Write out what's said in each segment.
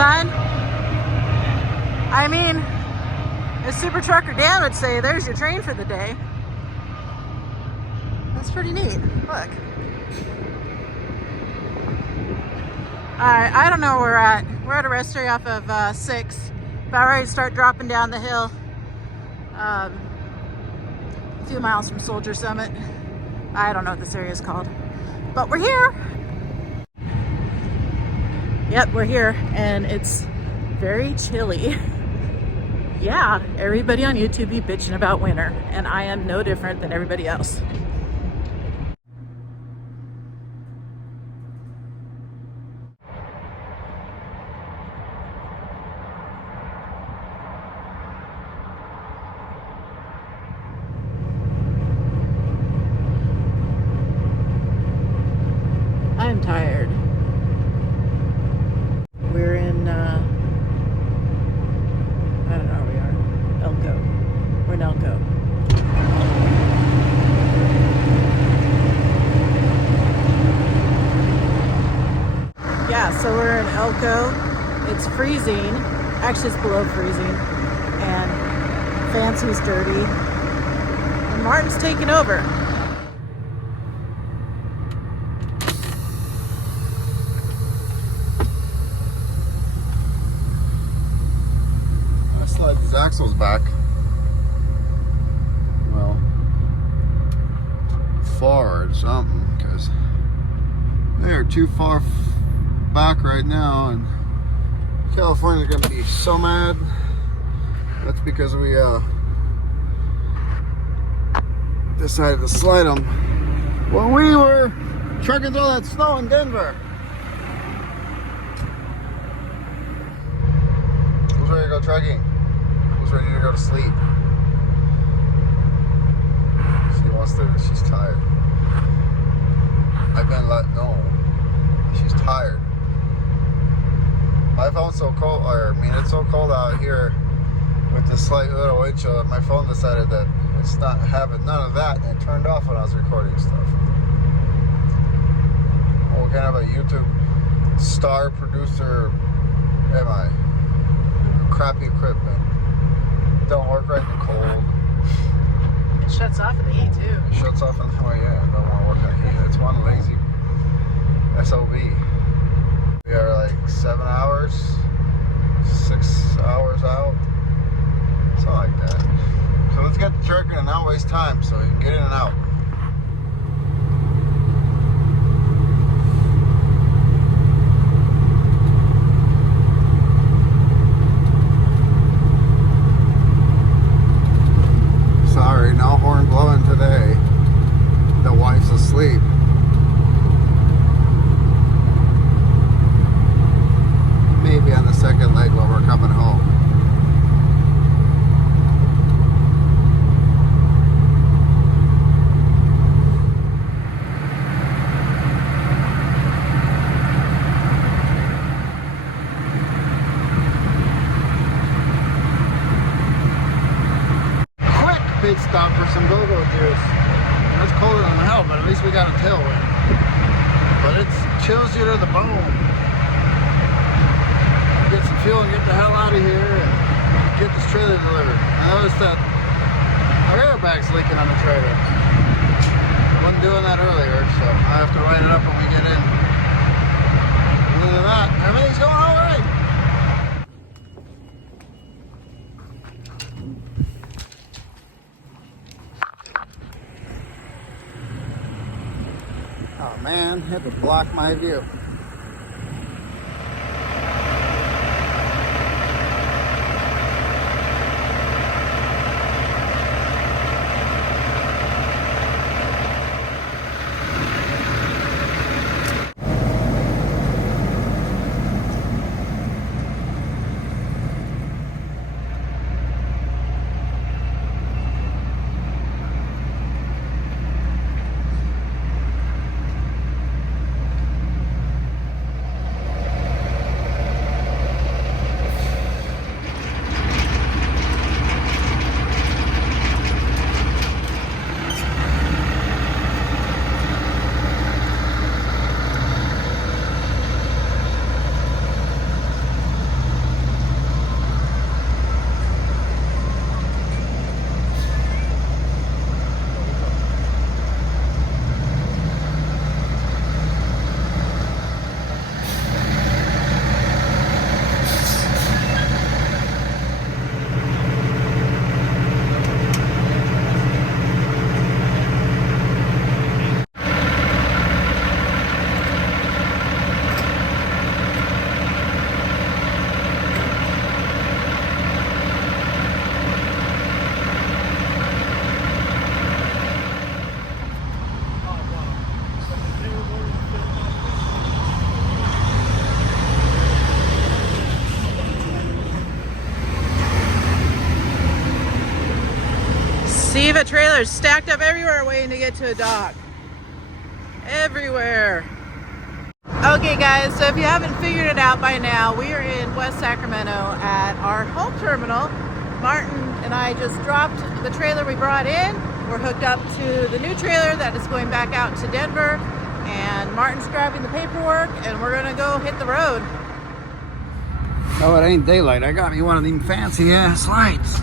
fun? I mean, as Super Trucker Dan would say, there's your train for the day. That's pretty neat. Look. Alright, I don't know where we're at. We're at a rest area off of 6. About ready to start dropping down the hill. A few miles from Soldier Summit. I don't know what this area is called. But we're here. Yep, we're here. And it's very chilly. Yeah, everybody on YouTube be bitching about winter. And I am no different than everybody else. I'm tired. We're in, I don't know where we are. Elko. We're in Elko. Yeah, so we're in Elko. It's freezing. Actually, it's below freezing. And Fancy's dirty. And Martin's taking over. His axle's back. Well, forward something, because they're too far back right now, and California's gonna be so mad. That's because we decided to slide them when we were trucking through that snow in Denver. Who's ready to go trucking? Ready to go to sleep. She wants to, she's tired. I've been let know. She's tired. My phone's so cold, it's so cold out here with this slight little wind chill that my phone decided that it's not having none of that, and it turned off when I was recording stuff. What kind of a YouTube star producer am I? Crappy equipment. Don't work right in the cold. It shuts off in the heat too. It shuts off in the heat. Yeah, I don't want to work in the heat. It's one lazy SOB. We are like 7 hours, 6 hours out, something like that. So let's get the trucking and not waste time so we can get in and out. Sorry, no horn blowing today. The wife's asleep. Maybe on the second leg while we're coming home. Pit stop for some go-go juice. It's colder than hell, but at least we got a tailwind. But it chills you to the bone. Get some fuel and get the hell out of here and get this trailer delivered. I noticed that our airbag's leaking on the trailer. Wasn't doing that earlier, so I have to light it up when we get in. Other than that, everything's going all right. Oh man, had to block my view. Diva trailers stacked up everywhere waiting to get to a dock. Everywhere. Okay guys, so if you haven't figured it out by now, we are in West Sacramento at our home terminal. Martin and I just dropped the trailer we brought in. We're hooked up to the new trailer that is going back out to Denver. And Martin's grabbing the paperwork and we're gonna go hit the road. Oh, it ain't daylight. I got me one of them fancy ass lights.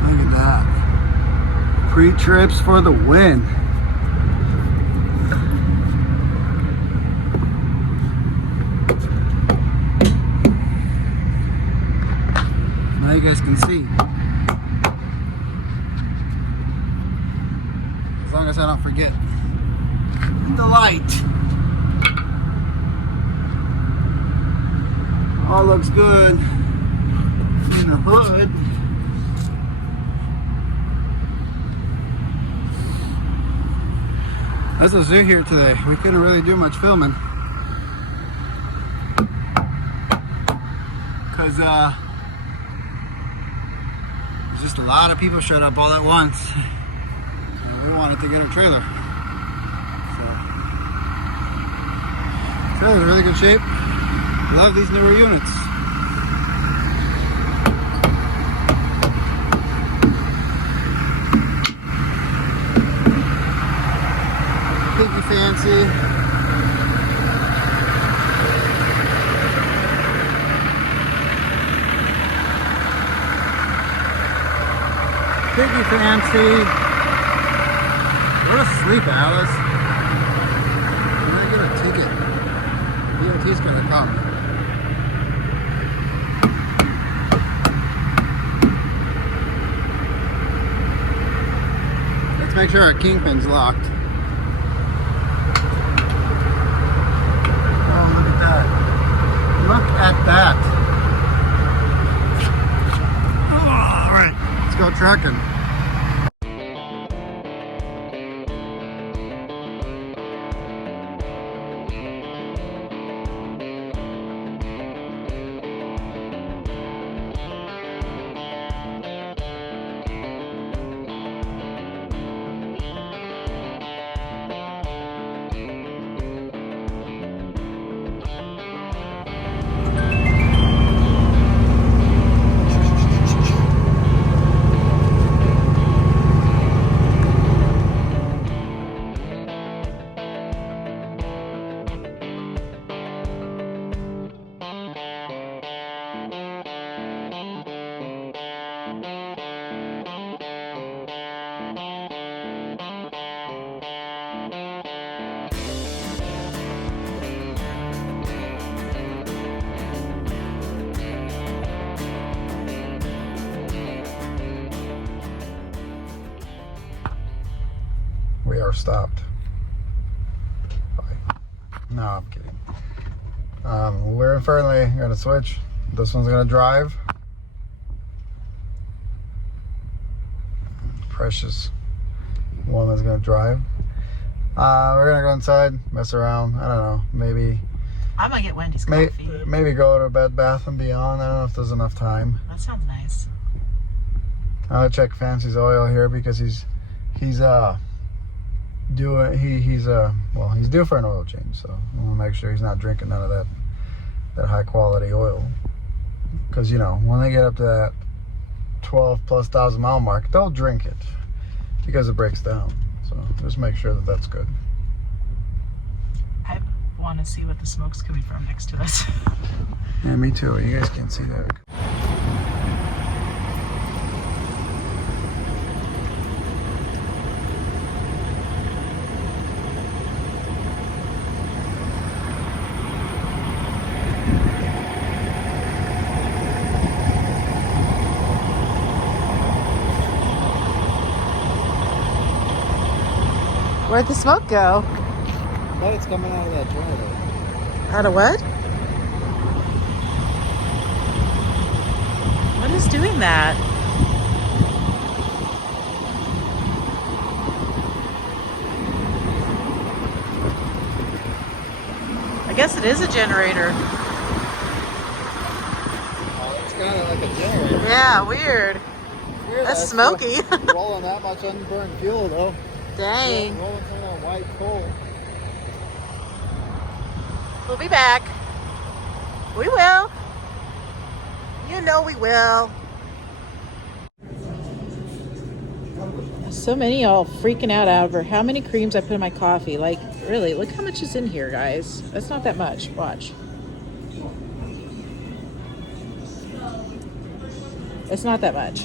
Look at that. Pre-trips for the win. Now you guys can see. As long as I don't forget the light. All looks good in the hood. There's a zoo here today. We couldn't really do much filming because there's just a lot of people showed up all at once. So we wanted to get a trailer. So trailer's in really good shape. Love these newer units. Pinky fancy. Pinky fancy. Go to sleep, Alice. I'm gonna get a ticket. DOT's gonna come. Make sure our kingpin's locked. Oh, look at that. Look at that. Oh, all right, let's go trucking. We are stopped. No, I'm kidding. We're in Fernley. Gonna switch. This one's gonna drive. Precious woman's gonna drive. We're gonna go inside, mess around. I don't know. Maybe I'm gonna get Wendy's coffee. Maybe go to Bed Bath and Beyond. I don't know if there's enough time. That sounds nice. I'm gonna check Fancy's oil here because he's due for an oil change, so I want to make sure he's not drinking none of that high quality oil, because you know when they get up to that 12,000+ mile mark, they'll drink it because it breaks down. So just make sure that that's good. I want to see what the smoke's coming from next to us. Yeah, me too. You guys can't see that. Where'd the smoke go? But it's coming out of that trailer. Out of what? What is doing that? I guess it is a generator. Oh, it's got like a generator. Yeah, weird. Weird, That's smoky. Rolling that much unburned fuel though. Dang. Rolling some of that white coal. We'll be back. We will. You know we will. So many y'all freaking out over how many creams I put in my coffee. Like, really, look how much is in here, guys. That's not that much. Watch. It's not that much.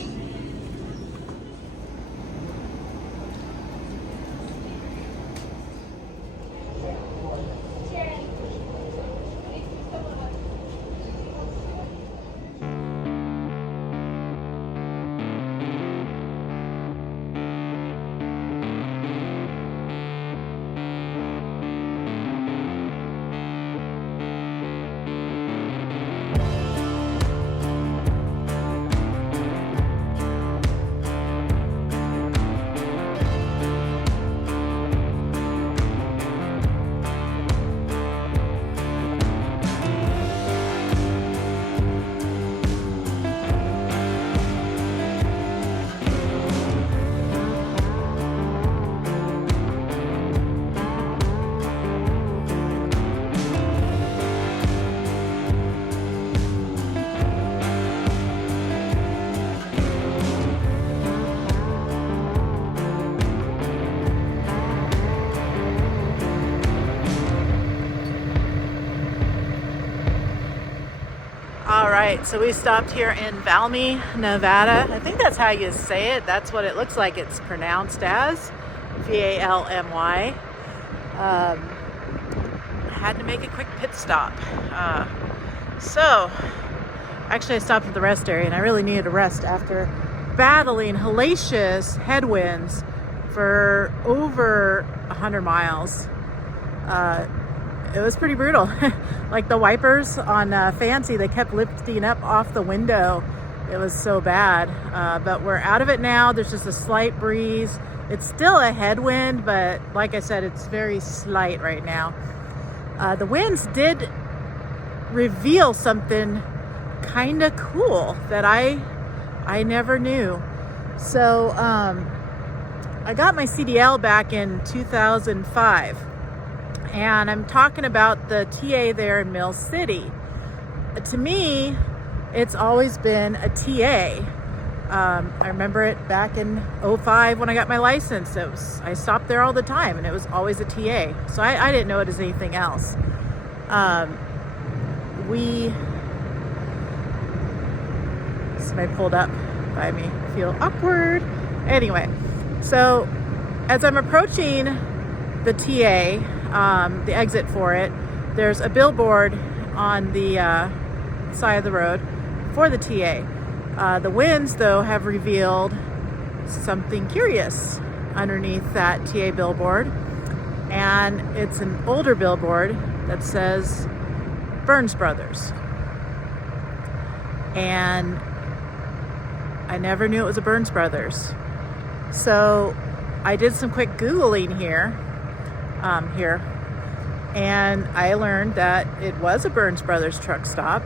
All right, so we stopped here in Valmy, Nevada. I think that's how you say it. That's what it looks like it's pronounced as, V-A-L-M-Y. Had to make a quick pit stop. Actually I stopped at the rest area and I really needed a rest after battling hellacious headwinds for over 100 miles. It was pretty brutal. Like the wipers on Fancy, they kept lifting up off the window. It was so bad, but we're out of it now. There's just a slight breeze. It's still a headwind, but like I said, it's very slight right now. The winds did reveal something kind of cool that I never knew. So I got my CDL back in 2005. And I'm talking about the TA there in Mill City. To me, it's always been a TA. I remember it back in 05 when I got my license. I stopped there all the time and it was always a TA. So I didn't know it as anything else. Somebody pulled up by me. I feel awkward. Anyway, so as I'm approaching the TA, the exit for it, there's a billboard on the side of the road for the TA. The winds, though, have revealed something curious underneath that TA billboard, and it's an older billboard that says Burns Brothers. And I never knew it was a Burns Brothers. So I did some quick Googling here, and I learned that it was a Burns Brothers truck stop.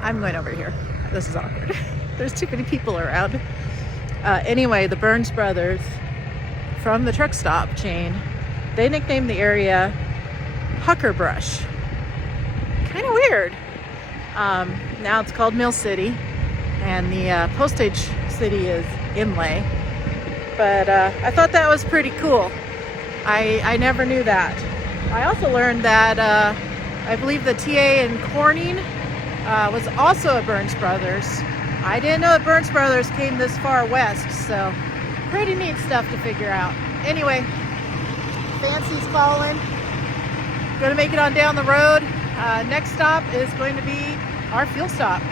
I'm going over here. This is awkward. There's too many people around. Anyway, the Burns Brothers from the truck stop chain, they nicknamed the area Hucker Brush. Kind of weird. Now it's called Mill City, and the postage city is Inlay. But I thought that was pretty cool. I never knew that. I also learned that I believe the TA in Corning was also a Burns Brothers. I didn't know that Burns Brothers came this far west, so pretty neat stuff to figure out. Anyway, Fancy's calling. Gonna make it on down the road. Next stop is going to be our fuel stop.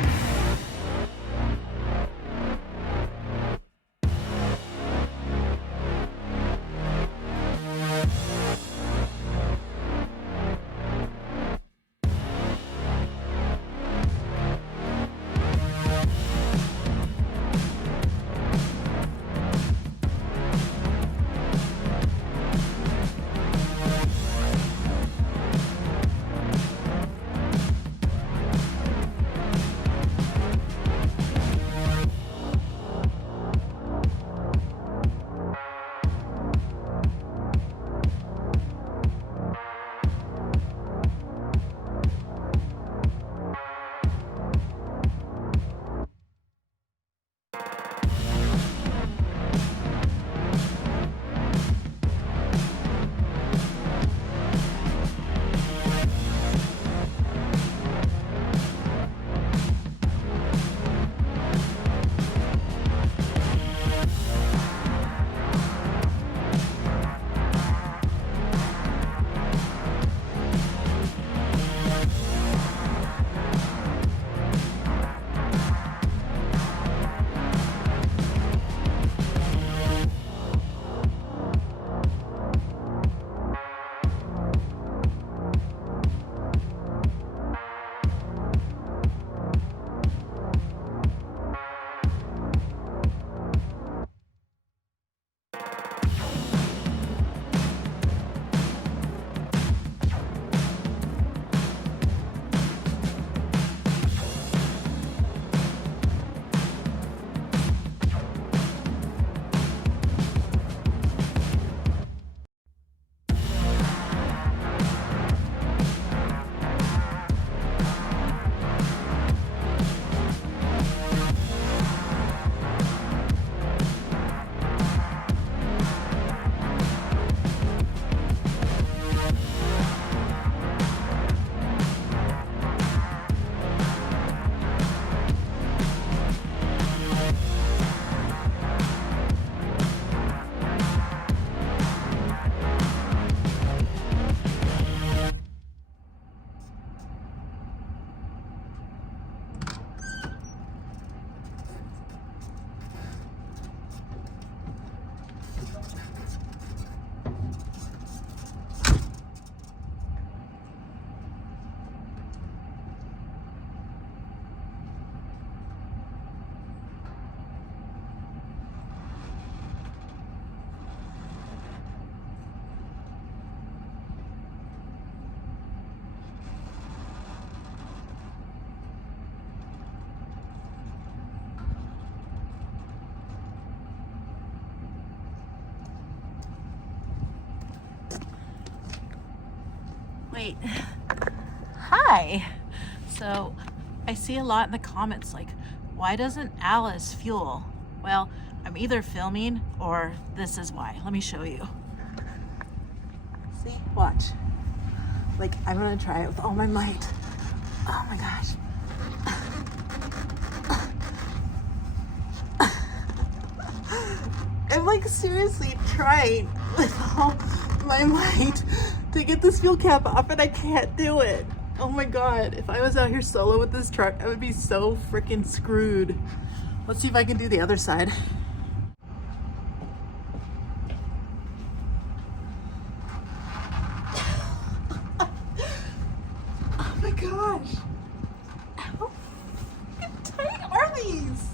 Wait. Hi. So I see a lot in the comments like, why doesn't Alice fuel? Well, I'm either filming or this is why. Let me show you. See, watch. Like, I'm gonna try it with all my might. Oh my gosh. I'm like seriously trying with all my might to get this fuel cap off and I can't do it. Oh my God, if I was out here solo with this truck, I would be so freaking screwed. Let's see if I can do the other side. Oh my gosh. How tight are these?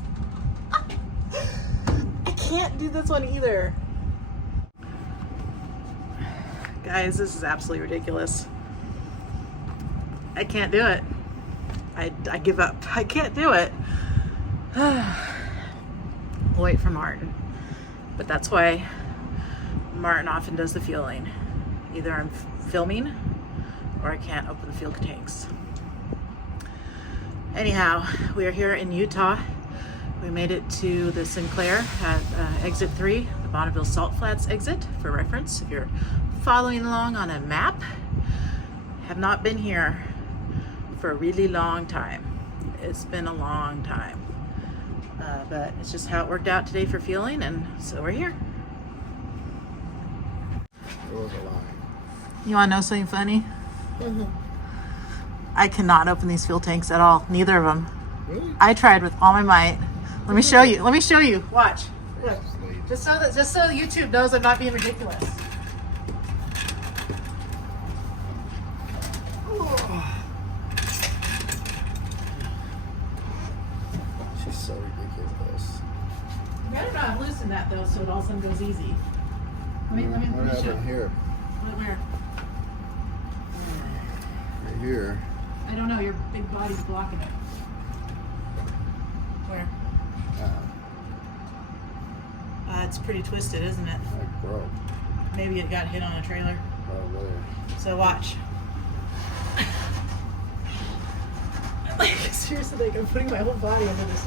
I can't do this one either. Guys, this is absolutely ridiculous. I can't do it. I give up. I can't do it. I'll wait for Martin. But that's why Martin often does the fueling. Either I'm filming or I can't open the fuel tanks. Anyhow, we are here in Utah. We made it to the Sinclair at exit 3, the Bonneville Salt Flats exit, for reference. If you're following along on a map, have not been here for a really long time. It's been a long time. But it's just how it worked out today for fueling, and so we're here. It was a lie. You want to know something funny? Mm-hmm. I cannot open these fuel tanks at all. Neither of them. Really? I tried with all my might. Let me show you. Let me show you. Watch. Look. Just Just so YouTube knows I'm not being ridiculous. She's so ridiculous. You better not loosen that though, so it all of a sudden goes easy. Let me What show. happened here? Where? Right here. I don't know. Your big body's blocking it. Where? It's pretty twisted, isn't it? Like broke. Maybe it got hit on a trailer. Probably. So watch. Like seriously, like I'm putting my whole body under this,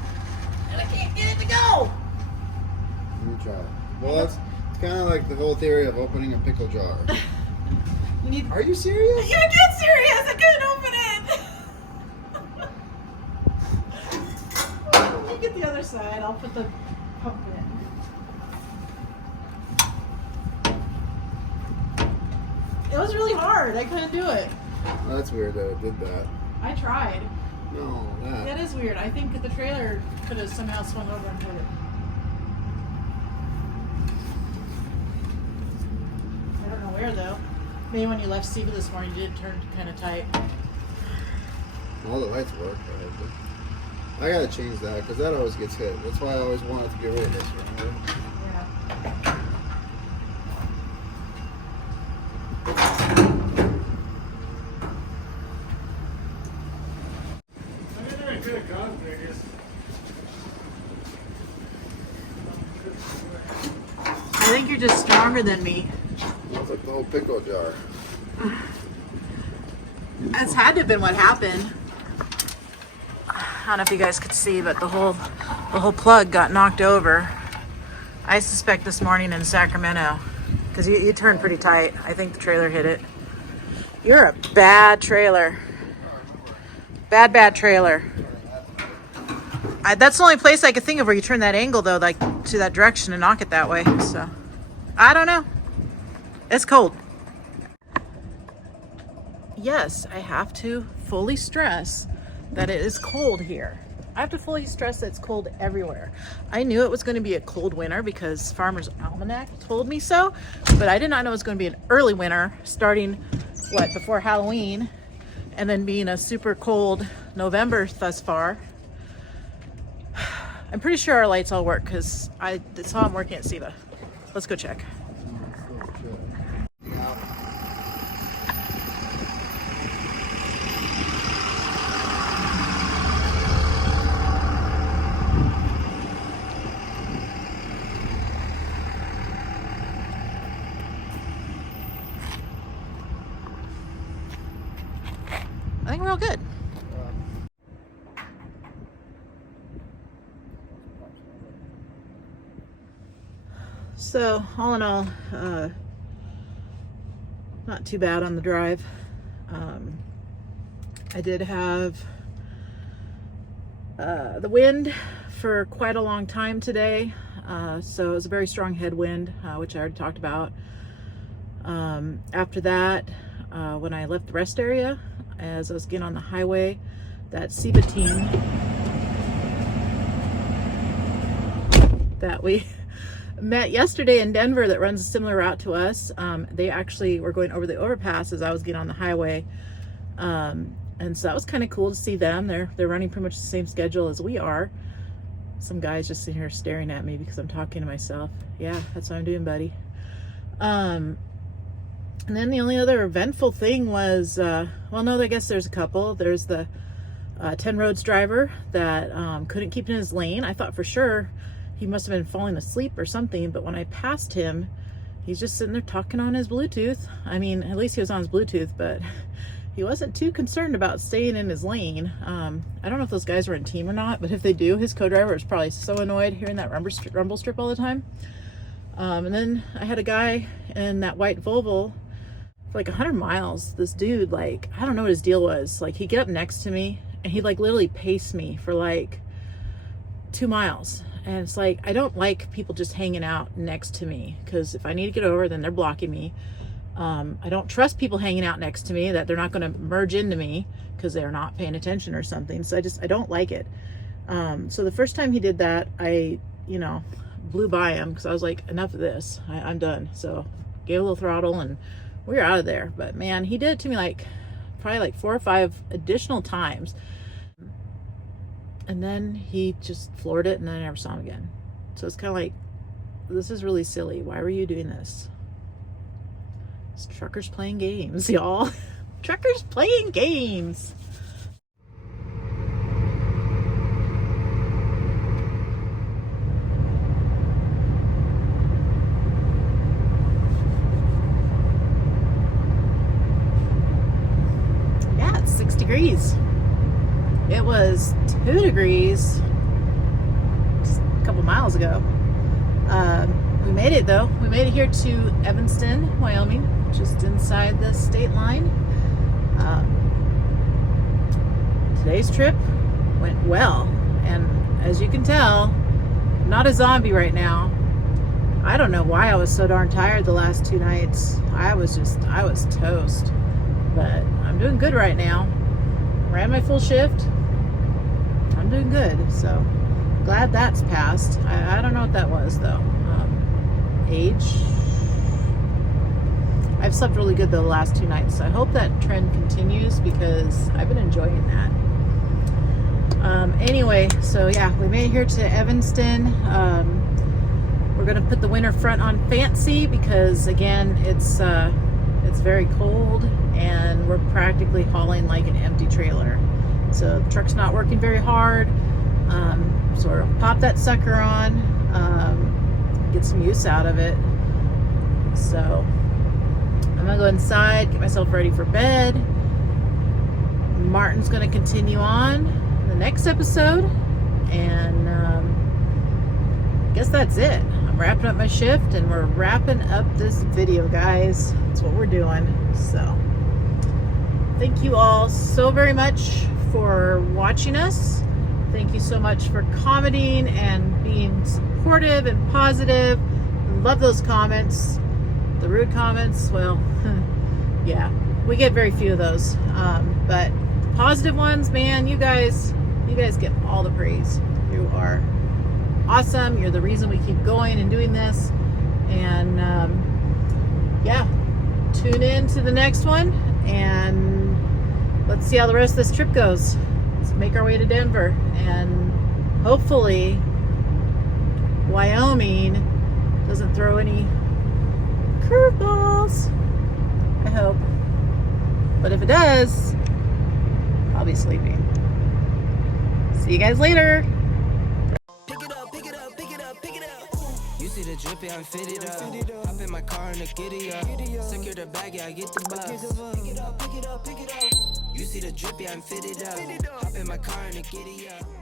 and I can't get it to go. Let me try it. Well, it's kind of like the whole theory of opening a pickle jar. You need. Are you serious? You're dead serious. I couldn't open it. Let me get the other side. I'll put the pump in. It was really hard. I couldn't do it. Oh, that's weird that it did that. I tried. No, that. That is weird. I think the trailer could have somehow swung over and hit it. I don't know where though. Maybe when you left Siva this morning, you did turn kind of tight. All the lights work. I gotta change that because that always gets hit. That's why I always wanted to get rid of this one. Right? Yeah. I think you're just stronger than me. That's like the whole pickle jar. That's had to have been what happened. I don't know if you guys could see, but the whole plug got knocked over. I suspect this morning in Sacramento, because you turned pretty tight. I think the trailer hit it. You're a bad trailer. Bad trailer. That's the only place I could think of where you turn that angle though, like to that direction and knock it that way. So, I don't know. It's cold. Yes, I have to fully stress that it is cold here. I have to fully stress that it's cold everywhere. I knew it was going to be a cold winter because Farmer's Almanac told me so, but I did not know it was going to be an early winter starting, before Halloween, and then being a super cold November thus far. I'm pretty sure our lights all work because I saw them working at Siva. Let's go check. think we're all good. So all in all, not too bad on the drive. I did have the wind for quite a long time today. So it was a very strong headwind, which I already talked about. After that, when I left the rest area, as I was getting on the highway, that SEBA team that we met yesterday in Denver that runs a similar route to us, they actually were going over the overpass as I was getting on the highway. And so that was kind of cool to see them. They're running pretty much the same schedule as we are. Some guy's just sitting here staring at me because I'm talking to myself. Yeah, that's what I'm doing, buddy. And then the only other eventful thing was, well, no, I guess there's a couple. There's the 10 Roads driver that couldn't keep in his lane. I thought for sure he must have been falling asleep or something, but when I passed him, he's just sitting there talking on his Bluetooth. I mean, at least he was on his Bluetooth, but he wasn't too concerned about staying in his lane. I don't know if those guys were in team or not, but if they do, his co-driver was probably so annoyed hearing that rumble strip all the time. And then I had a guy in that white Volvo for like 100 miles. This dude, like, I don't know what his deal was. Like, he'd get up next to me and he'd like literally pace me for like 2 miles. And it's like, I don't like people just hanging out next to me, because if I need to get over, then they're blocking me. I don't trust people hanging out next to me, that they're not going to merge into me because they're not paying attention or something. So I don't like it. So the first time he did that, I, blew by him because I was like, enough of this. I'm done. So gave a little throttle and we were out of there. But man, he did it to me like probably like 4 or 5 additional times. And then he just floored it and then I never saw him again. So it's kind of like, this is really silly. Why were you doing this? It's truckers playing games, y'all. Truckers playing games. Yeah, it's 6 degrees. It was 2 degrees just a couple miles ago. We made it though. We made it here to Evanston, Wyoming, just inside the state line. Today's trip went well, and as you can tell, I'm not a zombie right now. I don't know why I was so darn tired the last 2 nights. I was toast, but I'm doing good right now. Ran my full shift. I'm doing good, so glad that's passed. I don't know what that was though. Age. I've slept really good the last 2 nights, so I hope that trend continues because I've been enjoying that. Anyway, so yeah, we made it here to Evanston. We're gonna put the winter front on fancy because again, it's very cold and we're practically hauling like an empty trailer. So the truck's not working very hard. So we're gonna pop that sucker on, get some use out of it. So I'm gonna go inside, get myself ready for bed. Martin's gonna continue on the next episode, and I guess that's it. I'm wrapping up my shift and we're wrapping up this video, guys. That's what we're doing. So thank you all so very much for watching us. Thank you so much for commenting and being supportive and positive. Love those comments. The rude comments, well, yeah, we get very few of those. But the positive ones, man, you guys get all the praise. You are awesome. You're the reason we keep going and doing this. And yeah, tune in to the next one and let's see how the rest of this trip goes. Let's make our way to Denver, and hopefully Wyoming doesn't throw any curveballs. I hope. But if it does, I'll be sleeping. See you guys later. Pick it up, pick it up, pick it up, pick it up. You see the drip, yeah, I'm fitted up. Hop in my car and a giddy up. Secure the bag, yeah, I get the bus. Pick it up, pick it up, pick it up. You see the drip, yeah, I'm fitted up. Hop in my car and a giddy up.